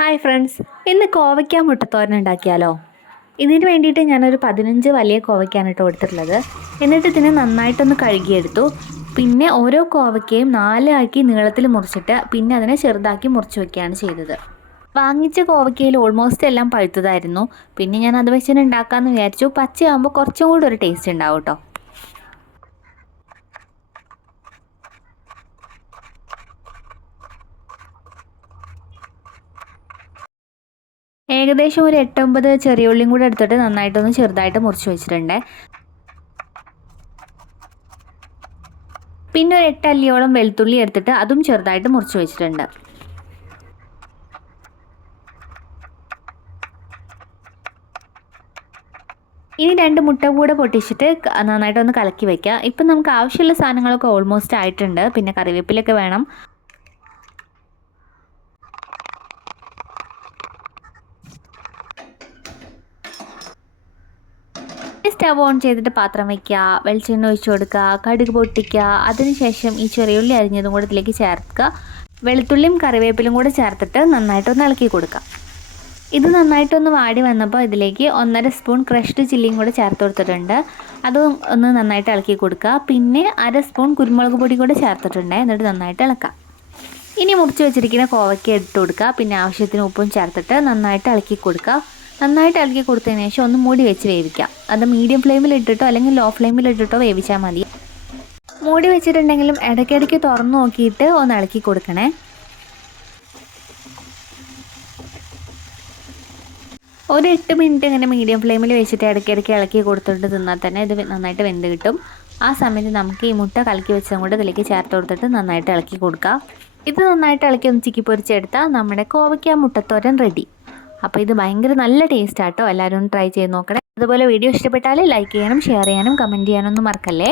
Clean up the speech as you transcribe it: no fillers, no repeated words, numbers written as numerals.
Hi friends, ഇന്ന് കോവയ്ക്ക മുട്ടത്തോരൻ ഉണ്ടാക്കിയാലോ? ഇതിന് വേണ്ടിയിട്ട് ഞാനൊരു 15 വലിയ കോവയ്ക്കാണ് കേട്ടോ എടുത്തിട്ടുള്ളത്. എന്നിട്ട് ഇതിനെ നന്നായിട്ടൊന്ന് കഴുകിയെടുത്തു. പിന്നെ ഓരോ കോവയ്ക്കയും 4 ആക്കി നീളത്തിൽ മുറിച്ചിട്ട് പിന്നെ അതിനെ ചെറുതാക്കി മുറിച്ച് വയ്ക്കുകയാണ് ചെയ്തത്. വാങ്ങിച്ച കോവയ്ക്കയിൽ ഓൾമോസ്റ്റ് എല്ലാം പഴുത്തതായിരുന്നു. പിന്നെ ഞാൻ അത് വെച്ച് ഉണ്ടാക്കാമെന്ന് വിചാരിച്ചു. പച്ചയാകുമ്പോൾ കുറച്ചും കൂടി ഒരു ടേസ്റ്റ് ഉണ്ടാവും കേട്ടോ. ഏകദേശം ഒരു 8-9 ചെറിയ ഉള്ളിയും കൂടെ എടുത്തിട്ട് നന്നായിട്ടൊന്ന് ചെറുതായിട്ട് മുറിച്ച് വെച്ചിട്ടുണ്ട്. പിന്നെ ഒരു 8 അല്ലിയോളം വെളുത്തുള്ളി എടുത്തിട്ട് അതും ചെറുതായിട്ട് മുറിച്ച് വെച്ചിട്ടുണ്ട്. ഇനി 2 മുട്ട കൂടെ പൊട്ടിച്ചിട്ട് നന്നായിട്ടൊന്ന് കലക്കി വെക്കുക. ഇപ്പം നമുക്ക് ആവശ്യമുള്ള സാധനങ്ങളൊക്കെ ഓൾമോസ്റ്റ് ആയിട്ടുണ്ട്. പിന്നെ കറിവേപ്പിലൊക്കെ വേണം. സ്റ്റവ് ഓൺ ചെയ്തിട്ട് പാത്രം വയ്ക്കുക, വെളിച്ചെണ്ണ ഒഴിച്ച് കൊടുക്കുക, കടുക് പൊട്ടിക്കുക. അതിനുശേഷം ഈ ചെറിയുള്ളി അരിഞ്ഞതും കൂടെ ഇതിലേക്ക് ചേർക്കുക. വെളുത്തുള്ളിയും കറിവേപ്പിലും കൂടെ ചേർത്തിട്ട് നന്നായിട്ടൊന്ന് ഇളക്കി കൊടുക്കുക. ഇത് നന്നായിട്ടൊന്ന് വാടി വന്നപ്പോൾ ഇതിലേക്ക് 1.5 സ്പൂൺ ക്രഷ്ഡ് ചില്ലിയും കൂടെ ചേർത്ത് കൊടുത്തിട്ടുണ്ട്. അതും ഒന്ന് നന്നായിട്ട് ഇളക്കി കൊടുക്കുക. പിന്നെ 1/2 സ്പൂൺ കുരുമുളക് പൊടി കൂടെ ചേർത്തിട്ടുണ്ട്. എന്നിട്ട് നന്നായിട്ട് ഇളക്കാം. ഇനി മുറിച്ച് വെച്ചിരിക്കുന്ന കോവയ്ക്ക ഇട്ട് കൊടുക്കുക. പിന്നെ ആവശ്യത്തിന് ഉപ്പും ചേർത്തിട്ട് നന്നായിട്ട് ഇളക്കി കൊടുക്കുക. നന്നായിട്ട് ഇളക്കി കൊടുത്തതിന് ശേഷം ഒന്ന് മൂടി വെച്ച് വേവിക്കാം. അത് മീഡിയം ഫ്ലെയിമിൽ ഇട്ടിട്ടോ അല്ലെങ്കിൽ ലോ ഫ്ലെയിമിൽ ഇട്ടിട്ടോ വേവിച്ചാൽ മതി. മൂടി വെച്ചിട്ടുണ്ടെങ്കിലും ഇടയ്ക്കിടയ്ക്ക് തുറന്നു നോക്കിയിട്ട് ഒന്ന് ഇളക്കി കൊടുക്കണേ. ഒരു 8 മിനിറ്റ് ഇങ്ങനെ മീഡിയം ഫ്ലെയിമിൽ വെച്ചിട്ട് ഇടയ്ക്കിടയ്ക്ക് ഇളക്കി കൊടുത്തിട്ട് തിന്നാൽ തന്നെ ഇത് നന്നായിട്ട് വെന്ത് കിട്ടും. ആ സമയത്ത് നമുക്ക് ഈ മുട്ട കലക്കി വെച്ചതും കൂടെ ഇതിലേക്ക് ചേർത്ത് കൊടുത്തിട്ട് നന്നായിട്ട് ഇളക്കി കൊടുക്കുക. ഇത് നന്നായിട്ട് ഇളക്കി ഒന്ന് ചിക്കി പൊരിച്ചെടുത്താൽ നമ്മുടെ കോവയ്ക്ക മുട്ടത്തോരൻ റെഡി. അപ്പോൾ ഇത് ഭയങ്കര നല്ല ടേസ്റ്റ് ആട്ടോ. എല്ലാവരും ഒന്ന് ട്രൈ ചെയ്ത് നോക്കണേ. അതുപോലെ വീഡിയോ ഇഷ്ടപ്പെട്ടാൽ ലൈക്ക് ചെയ്യാനും ഷെയർ ചെയ്യാനും കമൻറ്റ് ചെയ്യാനൊന്നും മറക്കല്ലേ.